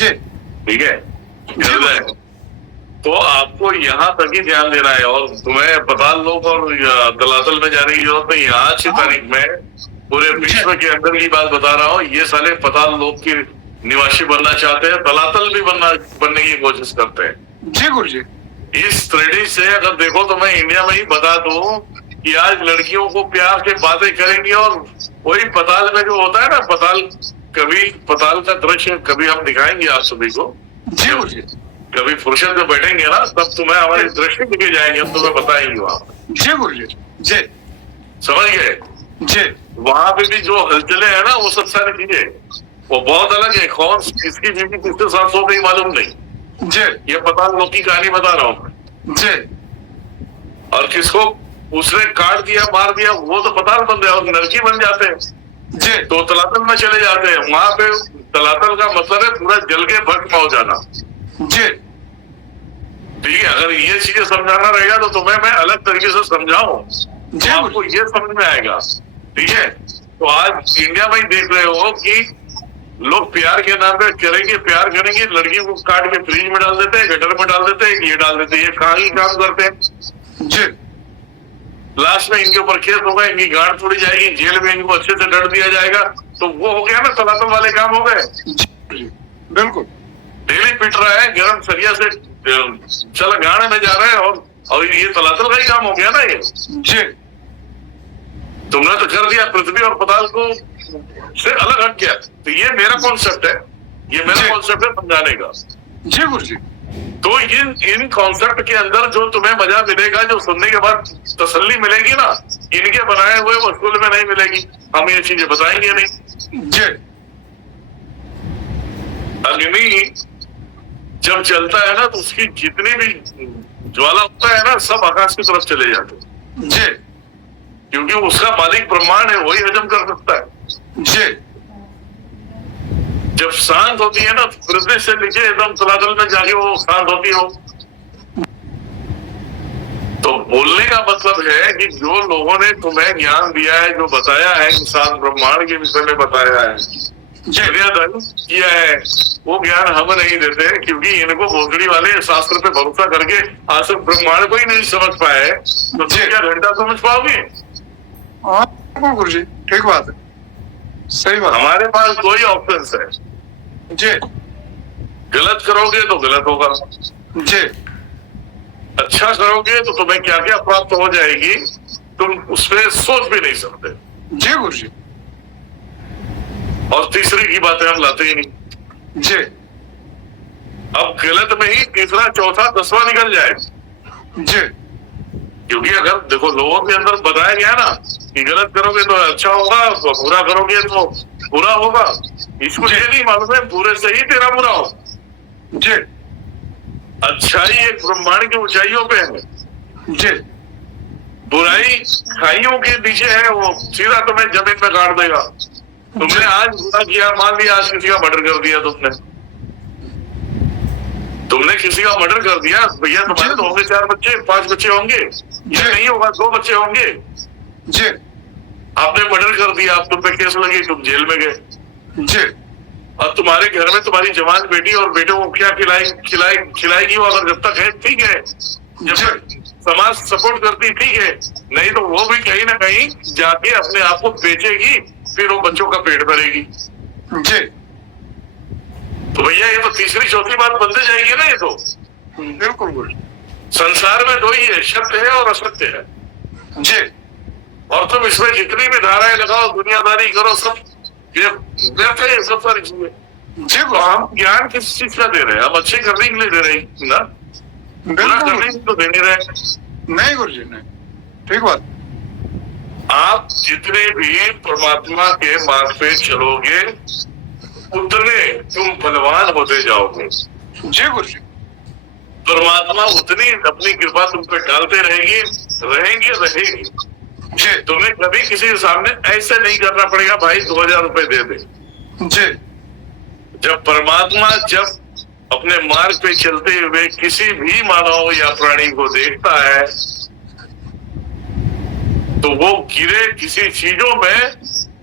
ठीक है, गलत है। तो आपको यहाँ तक ही ध्यान देना है, और तुम्हें पताल लोग और तलातल में जाने की जरूरत नहीं है। आज की तारीख में पूरे विश्व के अंदर की बात बता रहा हूँ, ये साले पताल लोग की निवासी बनना चाहते हैं, तलातल भी बनने की कोशिश करते हैं। जी गुरु जी। इस स्टडी से अगर देखो तो मैं इंडिया में ही बता दूं कि आज लड़कियों को प्यार के बातें करेंगी, और वही पताल में जो होता है ना, पताल का दृश्य कभी हम दिखाएंगे आप सभी को। जी गुरु जी। कभी फुर्सत में बैठेंगे ना, तब तुम्हें हमारे दृश्य दिखे जाएंगे, हम तुम्हें बताएंगे वहाँ। जी गुरु जी। जी समझ गए जी। वहां पे भी जो हलचले है ना, वो सब सारी चीजें वो बहुत अलग है। कौन किसकी बीवी किसके साथ सो गई मालूम नहीं। जी। ये पताल लोग की कहानी बता रहा हूँ जी। और किसको उसने काट दिया, मार दिया, वो तो पताल बन रहे और नरकी बन जाते हैं। जी। तो तलातल में चले जाते हैं। वहां पे तलातल का मतलब है पूरा जल के भस्म हो जाना। जी। ठीक है, अगर ये चीजें समझाना रहेगा तो तुम्हें मैं अलग तरीके से समझाऊं, आपको ये समझ में आएगा। ठीक है, तो आज इंडिया में ही देख रहे हो कि लोग प्यार के नाम पे प्यार करेंगे, लड़की को काट के फ्रिज में डाल देते हैं, गटर में डाल देते हैं, ये डाल देते हैं, ये कहाँ ही काम करते हैं। जी। लास्ट में इनके ऊपर केस होगा, इनकी गांड तोड़ी जाएगी, जेल में इनको अच्छे से दंड दिया जाएगा, तो वो हो गया ना, तलातल वाले काम हो गए। बिल्कुल। डेली पिट रहा है, गर्म सरिया से चला गाने में जा रहा है, और ये तलातल का ही काम हो गया ना ये। जी। तुमने तो कर दिया पृथ्वी और पताल को से अलग हट गया। तो ये मेरा कॉन्सेप्ट है, ये मेरा कॉन्सेप्ट है समझाने का। जी गुरु जी। तो इन कॉन्सेप्ट के अंदर जो तुम्हें मजा मिलेगा, जो सुनने के बाद तसल्ली मिलेगी ना, इनके बनाए हुए वसूल में नहीं मिलेगी। हम ये चीजें बताएंगे नहीं। जी। अग्नि जब चलता है ना, तो उसकी जितनी भी ज्वाला होता है ना, सब आकाश की तरफ चले जाते हैं। जी। क्योंकि उसका मालिक ब्रह्मांड है, वही हजम कर सकता है। जी। जब शांत होती है ना, पृथ्वी से नीचे एकदम तलातल में जाके वो शांत होती हो। तो बोलने का मतलब है कि जो लोगों ने तुम्हें ज्ञान दिया है, जो बताया है, सात ब्रह्मांड के विषय में बताया है, किया है, वो ज्ञान हम नहीं देते, क्योंकि इनको भोसड़ी वाले शास्त्र पे भरोसा करके आज तक ब्रह्मांड को ही नहीं समझ पाए। तो क्या घंटा समझ पाओगे? गुरु जी, ठीक बात है, सही बात। हमारे पास दो ही ऑप्शन है जी। गलत करोगे तो गलत होगा जी। अच्छा करोगे तो तुम्हें क्या क्या प्राप्त हो जाएगी, तुम उस पर सोच भी नहीं सकते। जी गुरु जी। और तीसरी की बातें हम लाते ही नहीं। जी। अब गलत में ही तीसरा चौथा 10वां निकल जाए। जी। क्योंकि अगर देखो लोगों के अंदर बताया गया ना कि गलत करोगे तो अच्छा होगा, तो बुरा करोगे तो बुरा होगा। इसको ये नहीं मालूम है बुरे से ही तेरा बुरा हो। जी। अच्छाई एक ब्रह्मांड की ऊंचाइयों पे है। जी। बुराई खाइयों के नीचे है, वो सीधा तुम्हें जमीन में गाड़ देगा। तुमने आज बुरा किया, मान लिया आज किसी का मर्डर कर दिया, तुमने किसी का मर्डर कर दिया, भैया तुम्हारे तो होंगे 4 बच्चे 5 बच्चे होंगे, ये नहीं होगा 2 बच्चे होंगे। जी। आपने मर्डर कर दिया, आप तुम पे केस लगी, तुम जेल में गए। जी। और तुम्हारे घर में तुम्हारी जवान बेटी और बेटे को क्या खिलाएगी वो, अगर जब तक है ठीक है, जब समाज सपोर्ट करती ठीक है, नहीं तो वो भी कहीं ना कहीं जाके अपने आप को बेचेगी, फिर वो बच्चों का पेट भरेगी। जी। तो भैया ये तो तीसरी चौथी बात बनते जाएगी ना। ये तो बिल्कुल संसार में 2 ही है, सत्य है और असत्य है। जी। और तुम इसमें जितनी भी धाराएं लगाओ, दुनियादारी करो, सब व्यर्थ है, सब सारी चीजें। जी। तो हम ज्ञान किस चीज का दे रहे हैं? हम अच्छे करने के लिए दे रहे हैं ना, बुरा करने के तो दे नहीं रहे। नहीं गुरु जी, नहीं, ठीक बात। आप जितने भी परमात्मा के मार्ग पे चलोगे, उतने तुम बलवान होते जाओगे। जी गुरु जी। परमात्मा उतनी अपनी कृपा तुम पे डालते रहेगी। जी। तुम्हें कभी किसी के सामने ऐसे नहीं करना पड़ेगा, भाई 2000 रुपए दे दे। जी। जब परमात्मा अपने मार्ग पे चलते हुए किसी भी मानव या प्राणी को देखता है, तो वो गिरे किसी चीजों में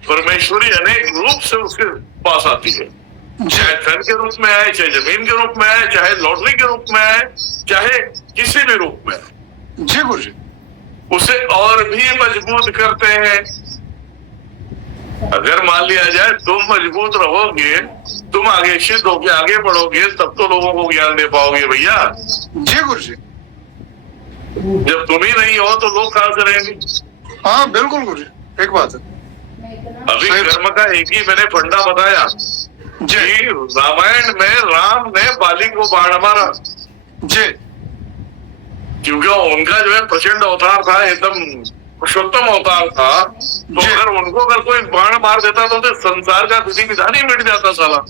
परमेश्वरी अनेक रूप से उसके पास आती है। चाहे धन के रूप में आए, चाहे जमीन के रूप में आए, चाहे लॉटरी के रूप में आए, चाहे किसी भी रूप में, जी गुरु जी, उसे और भी मजबूत करते हैं। अगर मान लिया जाए तुम मजबूत रहोगे, तुम आगे सिद्ध होगे, आगे बढ़ोगे, तब तो लोगों को ज्ञान दे पाओगे भैया। जी गुरु जी, जब तुम ही नहीं हो तो लोग कहां से रहेंगे? हाँ बिल्कुल गुरु जी, एक बात है। अभी कर्म का एक ही मैंने फंडा बताया जी कि रामायण में राम ने बाली को बाण मारा, जी, क्योंकि उनका जो है प्रचंड अवतार था, एकदम पुरुषोत्तम अवतार था। तो जी। अगर कोई बाण मार देता तो संसार का विधि विधान ही मिट जाता साला।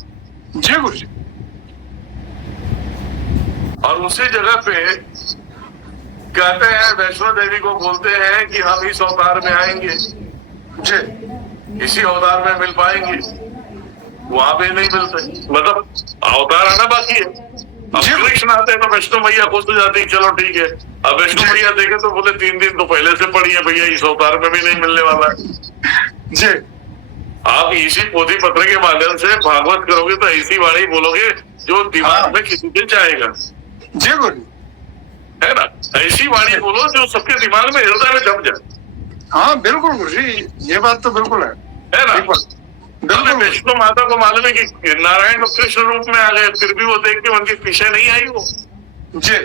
जी गुरु जी, और उसी जगह पे कहते हैं, वैष्णो देवी को बोलते हैं कि हम इस अवतार में आएंगे, जी इसी अवतार में मिल पाएंगे, वहां पे नहीं मिलते। मतलब अवतार आना बाकी है। अब जी। कृष्ण आते हैं तो वैष्णो मैया खुश हो जाती है, चलो ठीक है। अब वैष्णो जी। मैया देखे तो बोले 3 दिन तो पहले से पड़ी है भैया, इस अवतार में भी नहीं मिलने वाला है। जी, आप इसी पोथी पत्र के माध्यम से भागवत करोगे तो ऐसी वाणी बोलोगे जो दिमाग में किसी के जाएगा, जी गुरु जी, है ना? ऐसी वाणी बोलो जो सबके दिमाग में, हृदय में जम जाए, हाँ बिल्कुल गुरु जी, ये बात तो बिल्कुल है है ना? एक बात, हमने बिल्कुल वैष्णो माता को मालूम है कि नारायण तो कृष्ण रूप में आ गए, फिर भी वो देख के उनके पीछे नहीं आई वो, जी,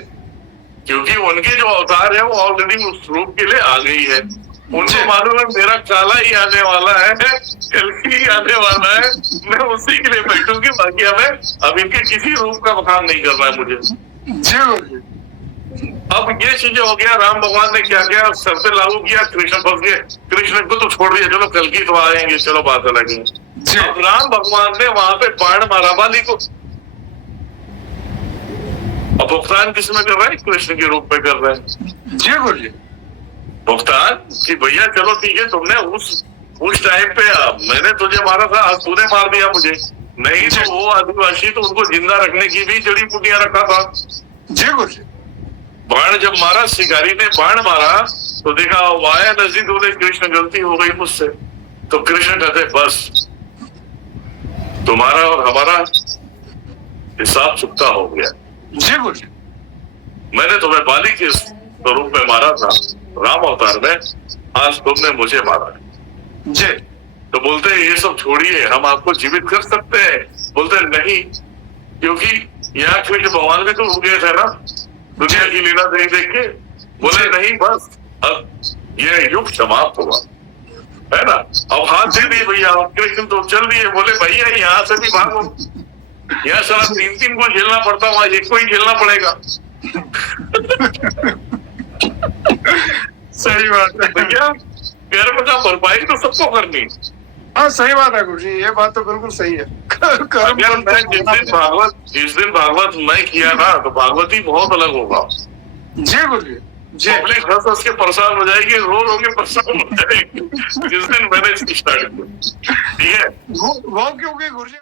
क्योंकि उनके जो अवतार है वो ऑलरेडी उस रूप के लिए आ गई है। उनको जी। मालूम है मेरा काला ही आने वाला है, कल्कि ही आने वाला है, मैं उसी के लिए बैठूंगी, बाकी हमें अब इनके किसी रूप का बखान नहीं करना है मुझे। जी गुरु जी, अब ये चीजें हो गया, राम भगवान ने क्या क्या शर्तें लागू किया, कृष्ण फंस गए, कृष्ण को तो छोड़ दिया, चलो कल्कि तो आएंगे, चलो बात अलग है। जी, अब राम भगवान ने वहां पे बाण मारा बाली को। अब भुगतान किसमें कर रहा है? कृष्ण के रूप में कर रहे हैं जी गुरु जी, भुगतान, कि भैया चलो ठीक है, तुमने उस टाइम पे मैंने तुझे मारा था, आज तूने मार दिया मुझे, नहीं तो वो आदिवासी तो उनको जिंदा रखने की भी जड़ी बूटियां रखा था। जी गुरु जी, बाण जब मारा, शिकारी ने बाण मारा तो देखा वो आया नजदीक, बोले कृष्ण गलती हो गई मुझसे। तो कृष्ण कहते बस तुम्हारा और हमारा हिसाब चुकता हो गया, जी गुरु जी, मैंने तुम्हें बाली के स्वरूप में मारा था राम अवतार में, आज तुमने मुझे मारा। जी, तो बोलते हैं ये सब छोड़िए, हम आपको जीवित कर सकते हैं। बोलते हैं नहीं, क्योंकि यहाँ कृष्ण भगवान भी तो हो गए थे ना दुनिया की लीला देख देख के। बोले नहीं, बस अब ये युग समाप्त हुआ, है ना? अब हाथ दे दिए भैया, अब कृष्ण तो चल दिए। बोले भैया यहाँ से भी भागो, यहाँ सारा 3 को झेलना पड़ता, वहां एक को ही झेलना पड़ेगा। सही बात है भैया कर्म का भरपाई तो सबको करनी। हाँ सही बात है गुरु जी, ये बात तो बिल्कुल सही है। कर्म अगर मैं जिस दिन भागवत मैं किया ना, तो भागवत ही बहुत अलग होगा। जी गुरु जी, जी, पब्लिक हंस हंस के परेशान हो जाएगी, रो के परेशान हो जाएगी जिस दिन मैंने स्टार्ट किया। ठीक है, वो क्योंकि गुरु जी